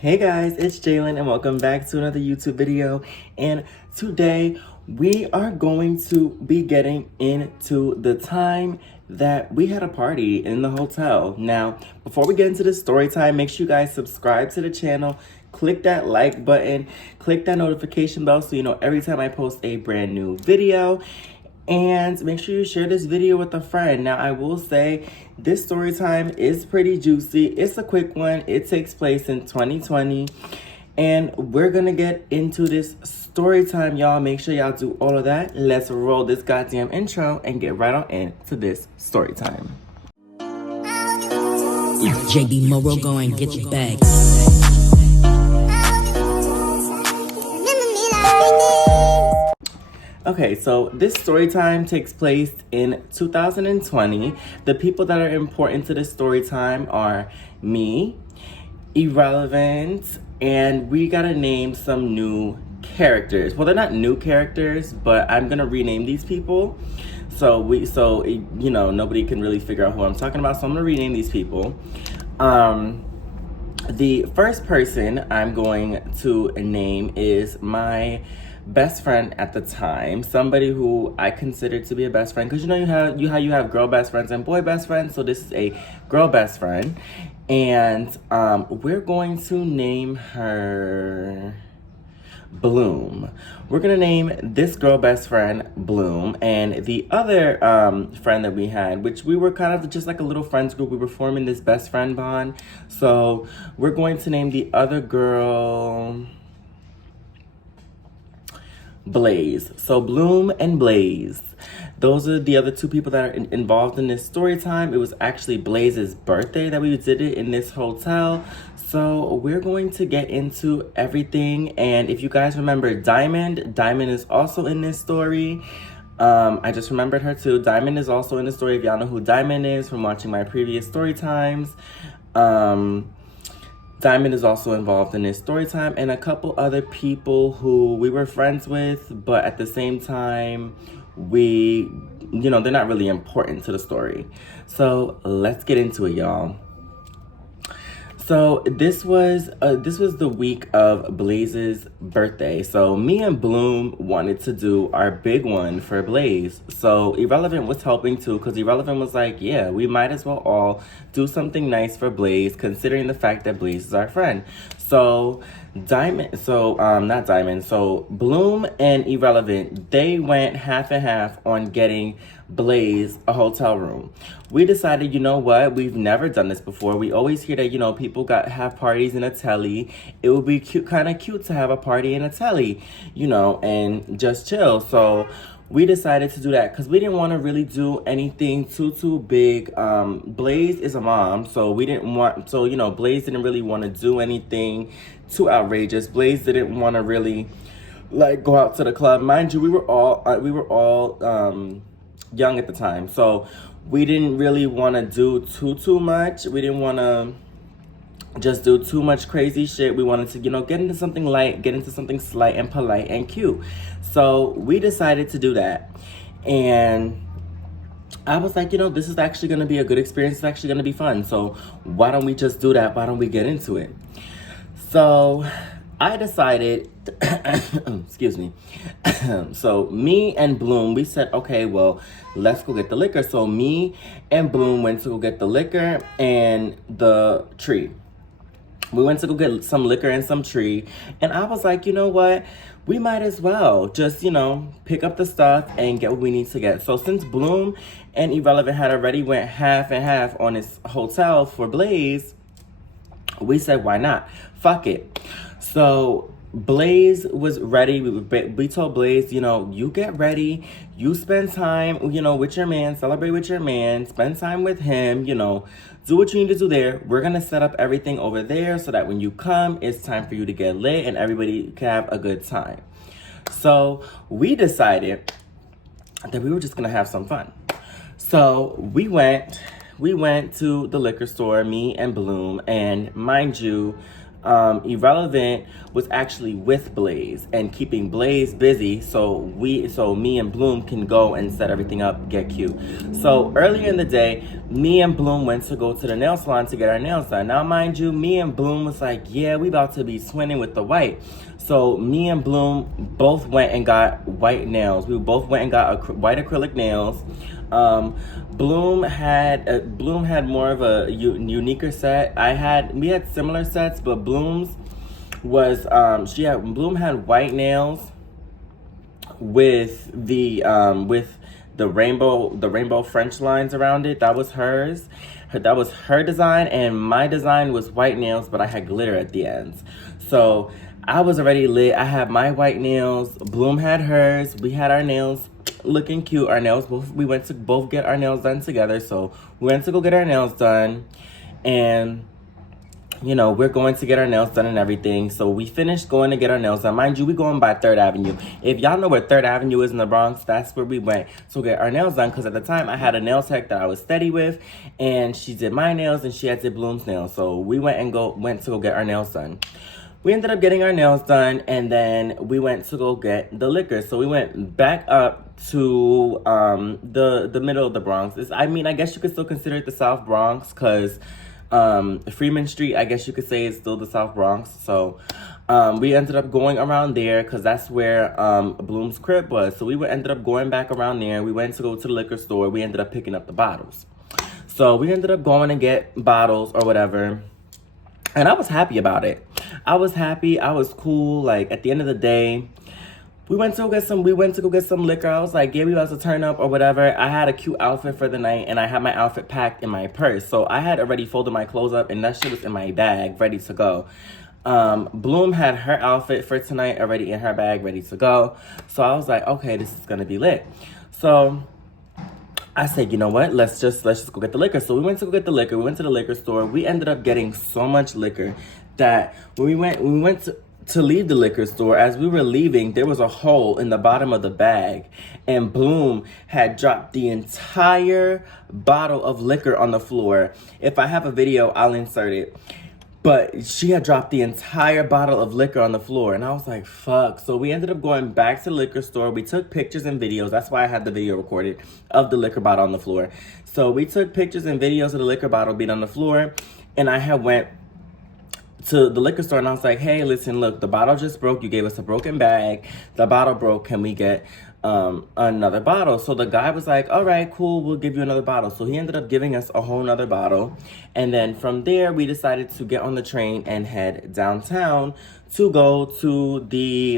Hey guys, it's Jalen and welcome back to another YouTube video. And today we are going to be getting into the time that we had a party in the hotel. Now, before we get into the story time, make sure you guys subscribe to the channel, click that like button, click that notification bell so you know every time I post a brand new video. And make sure you share this video with a friend. Now, I will say this story time is pretty juicy. It's a quick one. It takes place in 2020. And we're going to get into this story time, y'all. Make sure y'all do all of that. Let's roll this goddamn intro and get right on into this story time. If JB Morrow go and get your bag. Okay, so this story time takes place in 2020. The people that are important to this story time are me, Irrelevant, and we gotta name some new characters. Well, they're not new characters, but I'm gonna rename these people. So you know, nobody can really figure out who I'm talking about. So I'm gonna rename these people. The first person I'm going to name is my best friend at the time, somebody who I considered to be a best friend, because you know you have girl best friends and boy best friends. So this is a girl best friend, and we're going to name her Bloom. We're gonna name this girl best friend Bloom, and the other friend that we had, which we were kind of just like a little friends group, we were forming this best friend bond. So we're going to name the other girl Blaze. So Bloom and Blaze, those are the other two people that are involved in this story time. It was actually Blaze's birthday that we did it in this hotel. So we're going to get into everything. And if you guys remember Diamond is also in this story. I just remembered her too. Diamond is also in the story. If y'all know who Diamond is from watching my previous story times. Diamond is also involved in this story time, and a couple other people who we were friends with, but at the same time, they're not really important to the story. So let's get into it, y'all. So this was the week of Blaze's birthday. So me and Bloom wanted to do our big one for Blaze. So Irrelevant was helping too, because Irrelevant was like, yeah, we might as well all do something nice for Blaze, considering the fact that Blaze is our friend. So Bloom and Irrelevant, they went half and half on getting Blaze a hotel room. We decided, you know what, we've never done this before. We always hear that, you know, people have parties in a telly. It would be kind of cute to have a party in a telly, you know, and just chill. So we decided to do that because we didn't want to really do anything too big. Blaze is a mom, so Blaze didn't really want to do anything too outrageous. Blaze didn't want to really like go out to the club. Mind you, we were all young at the time, so we didn't really want to do too much. We didn't want to just do too much crazy shit. We wanted to, get into something light, get into something slight and polite and cute. So we decided to do that. And I was like, this is actually going to be a good experience. It's actually going to be fun. So why don't we just do that? Why don't we get into it? So I decided, excuse me. So me and Bloom, we said, okay, well, let's go get the liquor. So me and Bloom went to go get the liquor and the tree. We went to go get some liquor and some tree. And I was like, you know what? We might as well just, pick up the stuff and get what we need to get. So since Bloom and Irrelevant had already went half and half on this hotel for Blaze, we said, why not? Fuck it. So Blaze was ready. We told Blaze, you get ready. You spend time, with your man. Celebrate with your man. Spend time with him, do what you need to do there. We're going to set up everything over there so that when you come, it's time for you to get lit and everybody can have a good time. So we decided that we were just going to have some fun. So we went to the liquor store, me and Bloom, and mind you, Irrelevant was actually with Blaze and keeping Blaze busy, so me and Bloom can go and set everything up, get cute. So earlier in the day, me and Bloom went to go to the nail salon to get our nails done. Now, mind you, me and Bloom was like, yeah, we about to be twinning with the white. So me and Bloom both went and got white nails. We both went and got white acrylic nails. Bloom had more of a uniquer set. We had similar sets, but Bloom's was Bloom had white nails with the rainbow French lines around it. That was hers. That was her design, and my design was white nails, but I had glitter at the ends. So I was already lit. I had my white nails. Bloom had hers. We had our nails looking cute. We went to both get our nails done together. So we went to go get our nails done, and we're going to get our nails done and everything. So we finished going to get our nails done. Mind you, we going by 3rd Avenue. If y'all know where 3rd Avenue is in the Bronx, that's where we went to get our nails done. Because at the time, I had a nail tech that I was steady with, and she did my nails, and she had did Bloom's nails. So we went to go get our nails done. We ended up getting our nails done, and then we went to go get the liquor. So we went back up to the middle of the Bronx. I guess you could still consider it the South Bronx, because Freeman Street, I guess you could say, is still the South Bronx. So we ended up going around there because that's where Bloom's crib was. So we ended up going back around there. We went to go to the liquor store. We ended up picking up the bottles. So we ended up going to get bottles or whatever. And I was happy about it. I was happy. I was cool. Like, at the end of the day, we went to go get some liquor. I was like, yeah, we about to turn up or whatever. I had a cute outfit for the night, and I had my outfit packed in my purse. So I had already folded my clothes up, and that shit was in my bag, ready to go. Bloom had her outfit for tonight already in her bag, ready to go. So I was like, okay, this is gonna be lit. So I said, you know what? Let's just go get the liquor. So we went to go get the liquor. We went to the liquor store. We ended up getting so much liquor that when we went to leave the liquor store, as we were leaving, there was a hole in the bottom of the bag, and Bloom had dropped the entire bottle of liquor on the floor. If I have a video, I'll insert it. But she had dropped the entire bottle of liquor on the floor, and I was like, fuck. So we ended up going back to the liquor store. We took pictures and videos. That's why I had the video recorded of the liquor bottle on the floor. So we took pictures and videos of the liquor bottle being on the floor, and I had went to the liquor store, and I was like, hey, listen, look, the bottle just broke. You gave us a broken bag. The bottle broke. Can we get another bottle? So the guy was like, all right, cool, we'll give you another bottle. So he ended up giving us a whole nother bottle. And then from there, we decided to get on the train and head downtown to go to the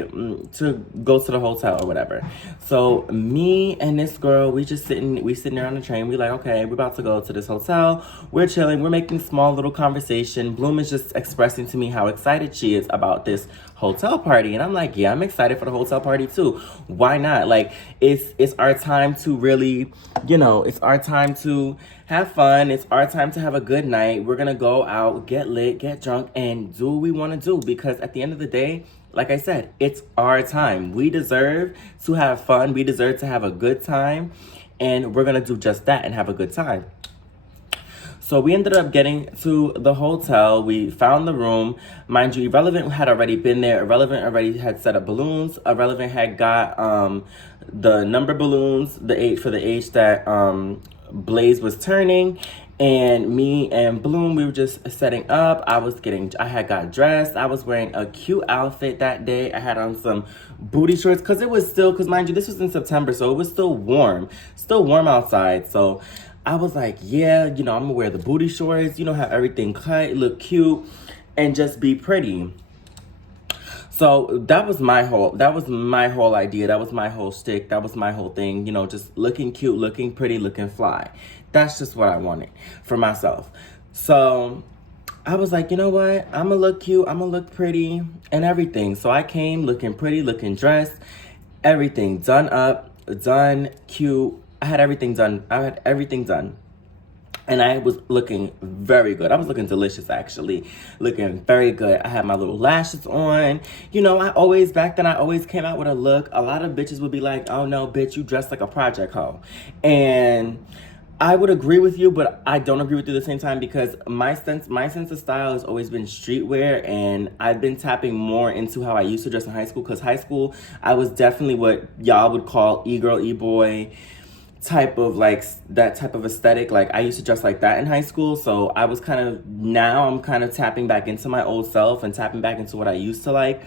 hotel or whatever. So me and this girl, we sitting there on the train. We like, okay, we're about to go to this hotel. We're chilling. We're making small little conversation. Bloom is just expressing to me how excited she is about this hotel party, and I'm like, yeah, I'm excited for the hotel party too. Why not? Like, it's our time to really, it's our time to have fun. It's our time to have a good night. We're gonna go out, get lit, get drunk, and do what we want to do, because at the end of the day, like I said, it's our time. We deserve to have fun. We deserve to have a good time, and we're gonna do just that and have a good time. So we ended up getting to the hotel. We found the room. Mind you, Irrelevant had already been there. Irrelevant already had set up balloons. Irrelevant had got the number balloons, for the age that Blaze was turning. And me and Bloom, we were just setting up. I had got dressed. I was wearing a cute outfit that day. I had on some booty shorts because mind you, this was in September, so it was still warm outside. So I was like, yeah, I'm gonna wear the booty shorts, have everything cut, look cute, and just be pretty. So that was my whole idea. That was my whole shtick. That was my whole thing, just looking cute, looking pretty, looking fly. That's just what I wanted for myself. So I was like, you know what? I'm gonna look cute, I'm gonna look pretty, and everything. So I came looking pretty, looking dressed, everything done up, done cute. I had everything done. And I was looking very good. I was looking delicious, actually. Looking very good. I had my little lashes on. Back then I always came out with a look. A lot of bitches would be like, oh no, bitch, you dressed like a project hoe. And I would agree with you, but I don't agree with you at the same time because my sense of style has always been streetwear, and I've been tapping more into how I used to dress in high school. Because high school, I was definitely what y'all would call e-girl, e-boy type of like that type of aesthetic. Like I used to dress like that in high school, so I was I'm kind of tapping back into my old self and tapping back into what I used to like.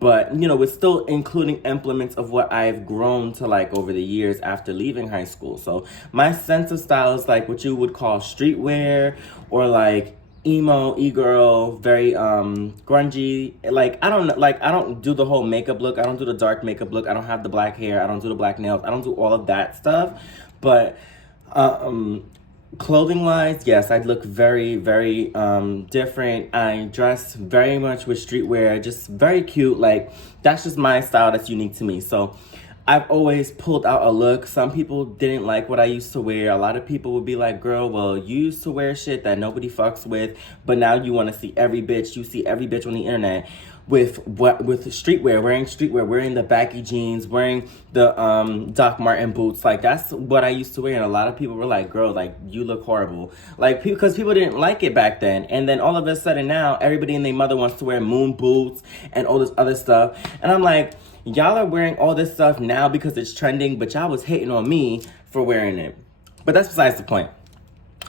But, you know, it's still including implements of what I've grown to like over the years after leaving high school. So my sense of style is like what you would call streetwear or like emo, e-girl, very grungy. Like I don't do the whole makeup look. I don't do the dark makeup look. I don't have the black hair. I don't do the black nails. I don't do all of that stuff. But clothing wise, yes, I look very, very different. I dress very much with streetwear, just very cute. Like that's just my style that's unique to me. So I've always pulled out a look. Some people didn't like what I used to wear. A lot of people would be like, girl, well, you used to wear shit that nobody fucks with, but now you want to see every bitch. You see every bitch on the internet with streetwear, wearing the baggy jeans, wearing the Doc Marten boots. Like that's what I used to wear, and a lot of people were like, girl, like you look horrible. Like because people didn't like it back then, and then all of a sudden now everybody and their mother wants to wear moon boots and all this other stuff, and I'm like, y'all are wearing all this stuff now because it's trending, but y'all was hating on me for wearing it. But that's besides the point.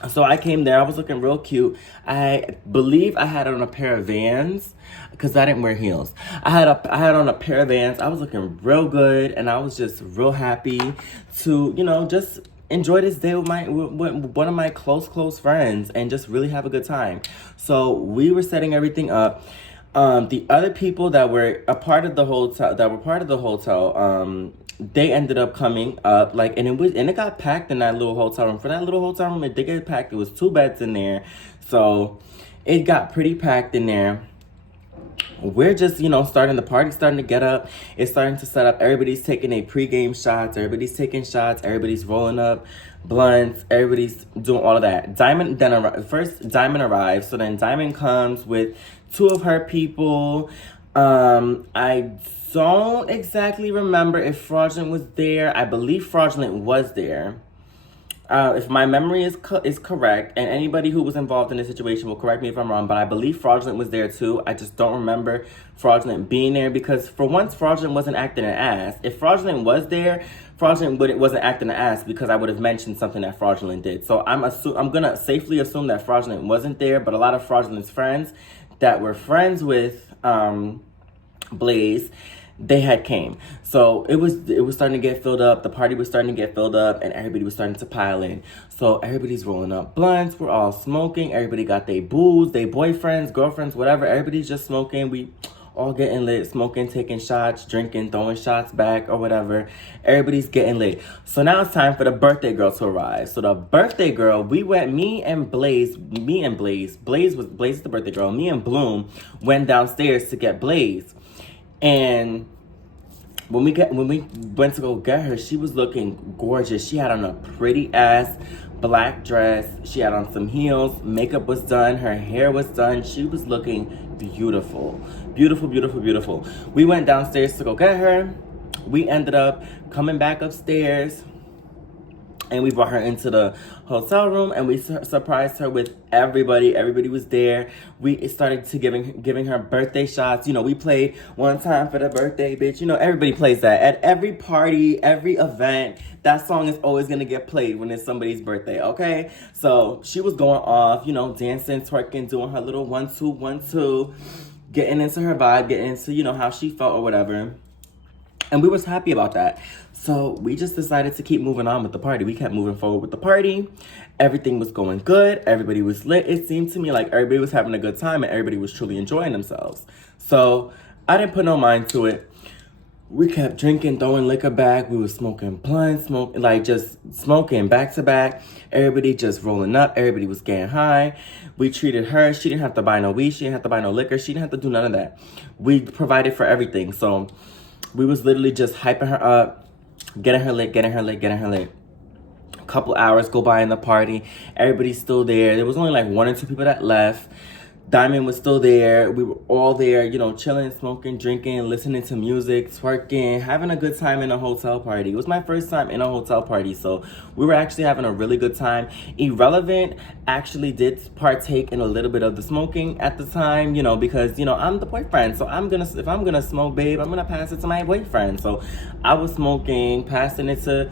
So I came there, I was looking real cute. I believe I had on a pair of Vans because I didn't wear heels. I had on a pair of Vans. I was looking real good, and I was just real happy to, you know, just enjoy this day with one of my close friends and just really have a good time. So we were setting everything up. The other people that were a part of the hotel, they ended up coming up, like, and it got packed in that little hotel room. For that little hotel room, it did get packed. There was 2 beds in there, so it got pretty packed in there. We're just, you know, the party's starting to get up. It's starting to set up. Everybody's taking a pregame shots. Everybody's taking shots. Everybody's rolling up blunts. Everybody's doing all of that. First Diamond arrives. So then Diamond comes with 2 of her people. I don't exactly remember if Fraudulent was there. I believe Fraudulent was there. If my memory is correct, and anybody who was involved in this situation will correct me if I'm wrong, but I believe Fraudulent was there too. I just don't remember Fraudulent being there because for once, Fraudulent wasn't acting an ass. If Fraudulent was there, Fraudulent wasn't acting an ass because I would have mentioned something that Fraudulent did. So I'm gonna safely assume that Fraudulent wasn't there, but a lot of Fraudulent's friends that were friends with Blaze, they had came. So it was starting to get filled up. The party was starting to get filled up, and everybody was starting to pile in. So everybody's rolling up blunts. We're all smoking. Everybody got their booze, their boyfriends, girlfriends, whatever. Everybody's just smoking. We all getting lit, smoking, taking shots, drinking, throwing shots back or whatever. Everybody's getting lit. So now it's time for the birthday girl to arrive. So the birthday girl, me and Blaze is the birthday girl. Me and Bloom went downstairs to get Blaze. And when we went to go get her, she was looking gorgeous. She had on a pretty ass black dress. She had on some heels. Makeup was done. Her hair was done. She was looking beautiful. Beautiful, beautiful, beautiful. We went downstairs to go get her. We ended up coming back upstairs, and we brought her into the hotel room, and we surprised her with everybody. Everybody was there. We started to giving her birthday shots. You know, we played One Time for the Birthday, Bitch. You know, everybody plays that. At every party, every event, that song is always going to get played when it's somebody's birthday, okay? So she was going off, you know, dancing, twerking, doing her little 1, 2, 1, 2, getting into her vibe, getting into, you know, how she felt or whatever. And we was happy about that. So we just decided to keep moving on with the party. We kept moving forward with the party. Everything was going good. Everybody was lit. It seemed to me like everybody was having a good time and everybody was truly enjoying themselves. So I didn't put no mind to it. We kept drinking, throwing liquor back. We were smoking blunts, just smoking back to back. Everybody just rolling up. Everybody was getting high. We treated her. She didn't have to buy no weed. She didn't have to buy no liquor. She didn't have to do none of that. We provided for everything. So we was literally just hyping her up, getting her lit. A couple hours go by in the party. Everybody's still there. There was only like 1 or 2 people that left. Diamond was still there. We were all there, you know, chilling, smoking, drinking, listening to music, twerking, having a good time in a hotel party. It was my first time in a hotel party, so we were actually having a really good time. Irrelevant actually did partake in a little bit of the smoking at the time, you know, because, you know, I'm the boyfriend, so if I'm gonna smoke, babe, I'm gonna pass it to my boyfriend. So I was smoking, passing it to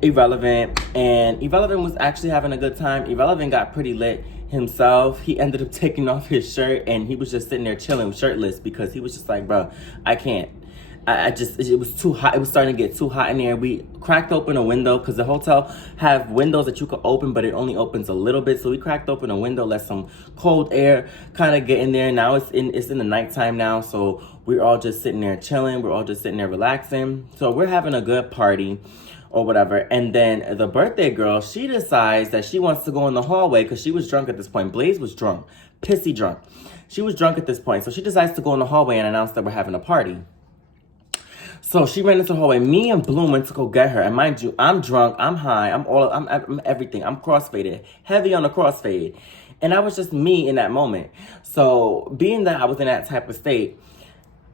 Irrelevant, and Irrelevant was actually having a good time. Irrelevant got pretty lit himself. He ended up taking off his shirt, and he was just sitting there chilling shirtless because he was just like, bro, I can't. It was too hot. It was starting to get too hot in there. We cracked open a window because the hotel have windows that you could open, but it only opens a little bit. So we cracked open a window, let some cold air kind of get in there. Now it's in the nighttime now, so we're all just sitting there chilling. We're all just sitting there relaxing. So we're having a good party or whatever. And then the birthday girl, she decides that she wants to go in the hallway because she was drunk at this point. Blaze was drunk, pissy drunk. She was drunk at this point. So she decides to go in the hallway and announce that we're having a party. So she ran into the hallway. Me and Bloom went to go get her. And mind you, I'm drunk, I'm high, I'm everything. I'm crossfaded, heavy on the crossfade. And that was just me in that moment. So being that I was in that type of state,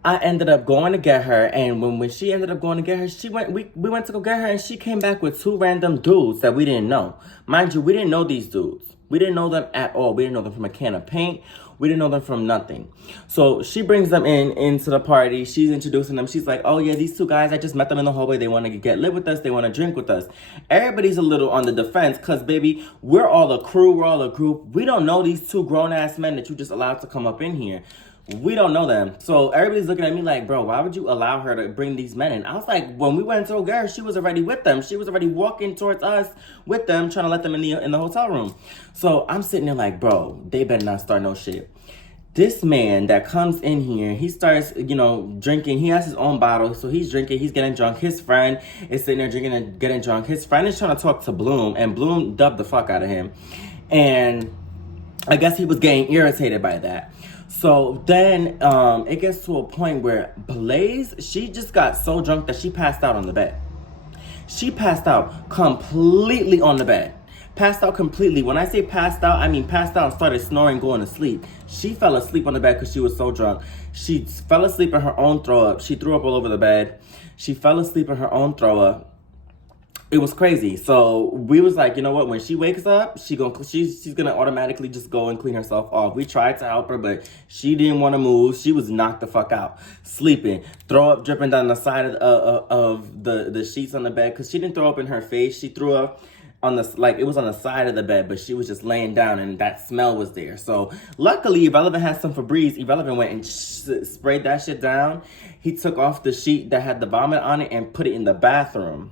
I ended up going to get her, and when she ended up going to get her, we went to go get her, and she came back with two random dudes that we didn't know. Mind you, we didn't know these dudes. We didn't know them at all. We didn't know them from a can of paint. We didn't know them from nothing. So she brings them into the party. She's introducing them. She's like, oh yeah, these two guys, I just met them in the hallway. They want to get lit with us. They want to drink with us. Everybody's a little on the defense because, baby, we're all a crew. We're all a group. We don't know these two grown-ass men that you just allowed to come up in here. We don't know them. So everybody's looking at me like, bro, why would you allow her to bring these men in? I was like, when we went to go get her, she was already with them. She was already walking towards us with them, trying to let them in the hotel room. So I'm sitting there like, bro, they better not start no shit. This man that comes in here, he starts, you know, drinking. He has his own bottle, so he's drinking. He's getting drunk. His friend is sitting there drinking and getting drunk. His friend is trying to talk to Bloom, and Bloom dubbed the fuck out of him. And I guess he was getting irritated by that. So then it gets to a point where Blaze, she just got so drunk that she passed out on the bed. She passed out completely on the bed. Passed out completely. When I say passed out, I mean passed out and started snoring, going to sleep. She fell asleep on the bed because she was so drunk. She fell asleep in her own throw up. She threw up all over the bed. She fell asleep in her own throw up. It was crazy. So we was like, you know what? When she wakes up, she's gonna automatically just go and clean herself off. We tried to help her, but she didn't want to move. She was knocked the fuck out, sleeping, throw up dripping down the side of the sheets on the bed because she didn't throw up in her face. She threw up on it was on the side of the bed, but she was just laying down and that smell was there. So luckily, Irrelevant had some Febreze. Irrelevant went and sprayed that shit down. He took off the sheet that had the vomit on it and put it in the bathroom.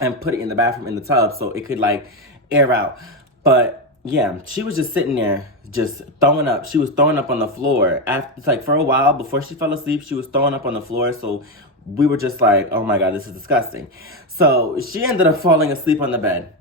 In the tub so it could like air out. But yeah, she was just sitting there just throwing up. She was throwing up on the floor. It's like for a while before she fell asleep, she was throwing up on the floor. So we were just like, oh my God, this is disgusting. So she ended up falling asleep on the bed.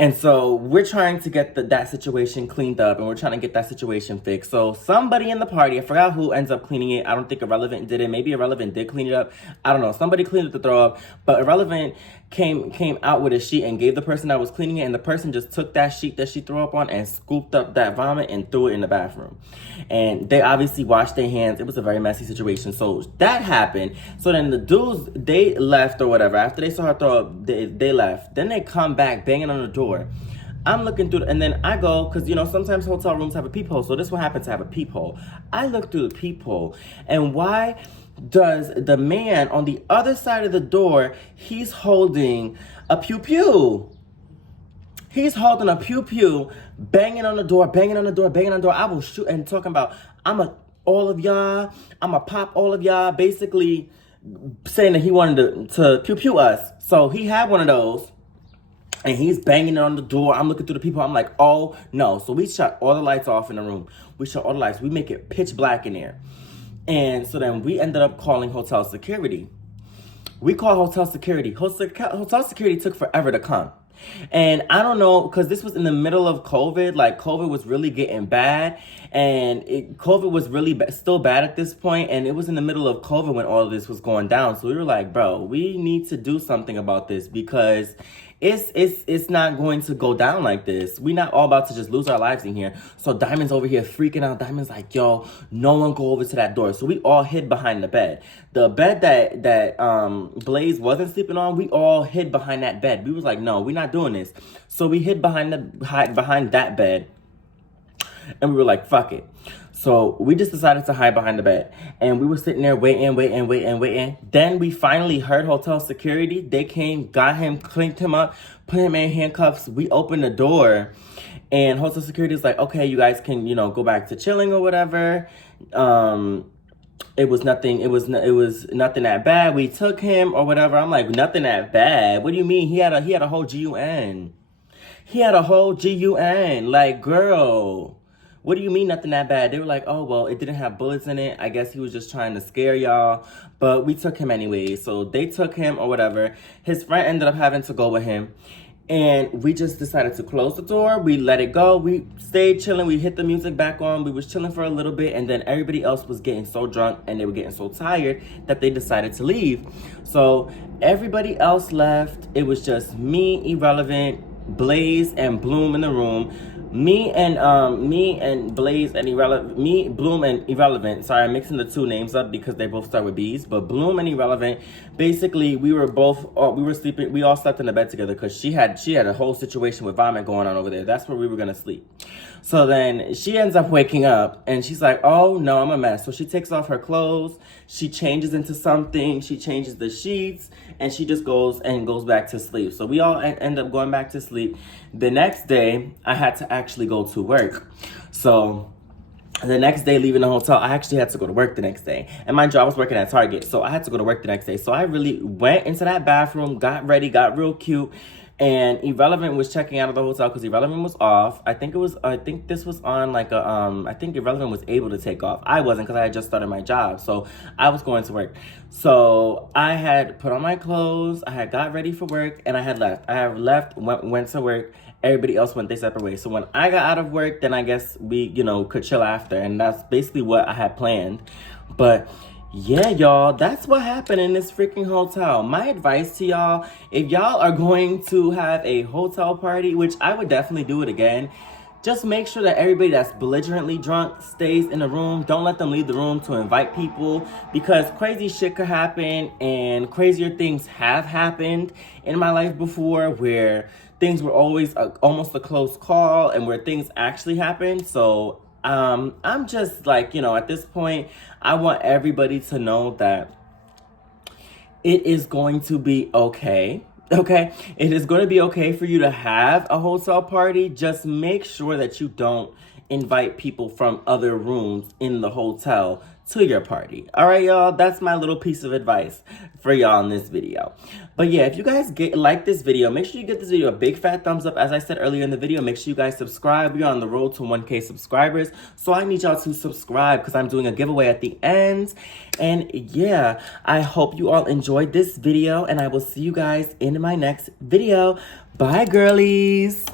And so we're trying to get that situation cleaned up, and we're trying to get that situation fixed. So somebody in the party, I forgot who ends up cleaning it. I don't think Irrelevant did it. Maybe Irrelevant did clean it up. I don't know. Somebody cleaned up the throw up, but Irrelevant came out with a sheet and gave the person that was cleaning it, and the person just took that sheet that she threw up on and scooped up that vomit and threw it in the bathroom. And they obviously washed their hands. It was a very messy situation. So that happened. So then the dudes, they left or whatever. After they saw her throw up, they left. Then they come back banging on the door. I'm looking through, and then I go, because, you know, sometimes hotel rooms have a peephole, so this one happens to have a peephole. I look through the peephole, and why does the man on the other side of the door, he's holding a pew-pew. He's holding a pew-pew, banging on the door. I will shoot, and talking about, I'ma pop all of y'all, basically saying that he wanted to pew-pew us. So he had one of those. And he's banging it on the door. I'm looking through the people. I'm like, oh, no. So we shut all the lights off in the room. We shut all the lights. We make it pitch black in there. And so then we ended up calling hotel security. We called hotel security. Hotel security took forever to come. And I don't know, because this was in the middle of COVID. Like, COVID was really getting bad. And COVID was really still bad at this point. And it was in the middle of COVID when all of this was going down. So we were like, bro, we need to do something about this, because it's not going to go down like this. We're not all about to just lose our lives in here. So Diamond's over here freaking out. Diamond's like, yo, no one go over to that door. So we all hid behind the bed. The bed that Blaze wasn't sleeping on, we all hid behind that bed. We was like, no, we're not doing this. So we hid behind that bed. And we were like, fuck it. So we just decided to hide behind the bed. And we were sitting there waiting. Then we finally heard hotel security. They came, got him, clinked him up, put him in handcuffs. We opened the door. And hotel security is like, okay, you guys can, go back to chilling or whatever. It was nothing that bad. We took him or whatever. I'm like, nothing that bad. What do you mean? He had a whole GUN. He had a whole GUN. Like, girl. What do you mean nothing that bad? They were like, oh, well, it didn't have bullets in it. I guess he was just trying to scare y'all. But we took him anyway. So they took him or whatever. His friend ended up having to go with him. And we just decided to close the door. We let it go. We stayed chilling. We hit the music back on. We was chilling for a little bit. And then everybody else was getting so drunk and they were getting so tired that they decided to leave. So everybody else left. It was just me, Irrelevant, Blaze, and Bloom in the room. Me and Blaze and Irrelevant, Bloom and Irrelevant. Sorry, I'm mixing the two names up because they both start with B's. But Bloom and Irrelevant, basically, we were sleeping. We all slept in the bed together because she had a whole situation with vomit going on over there. That's where we were gonna sleep. So then she ends up waking up and she's like, oh no, I'm a mess. So she takes off her clothes, she changes into something, she changes the sheets, and she just goes back to sleep. So we all end up going back to sleep. The next day, I had to actually go to work. So the next day, leaving the hotel, I actually had to go to work the next day. And mind you, I was working at Target, so I had to go to work the next day. So I really went into that bathroom, got ready, got real cute. And Irrelevant was checking out of the hotel because Irrelevant was off. I think this was on like I think Irrelevant was able to take off. I wasn't because I had just started my job. So I was going to work. So I had put on my clothes. I had got ready for work and I had left. I have left, went to work. Everybody else went their separate ways. So when I got out of work, then I guess we, could chill after. And that's basically what I had planned. But yeah, y'all, that's what happened in this freaking hotel. My advice to y'all, if y'all are going to have a hotel party, which I would definitely do it again, just make sure that everybody that's belligerently drunk stays in the room. Don't let them leave the room to invite people because crazy shit could happen and crazier things have happened in my life before where things were always almost a close call and where things actually happened. So I'm just like, at this point, I want everybody to know that it is going to be okay. Okay? It is going to be okay for you to have a hotel party. Just make sure that you don't invite people from other rooms in the hotel to your party. All right, y'all, that's my little piece of advice for y'all in this video. But yeah, if you guys like this video, make sure you give this video a big fat thumbs up. As I said earlier in the video, make sure you guys subscribe. We are on the road to 1K subscribers. So I need y'all to subscribe because I'm doing a giveaway at the end. And yeah, I hope you all enjoyed this video and I will see you guys in my next video. Bye, girlies.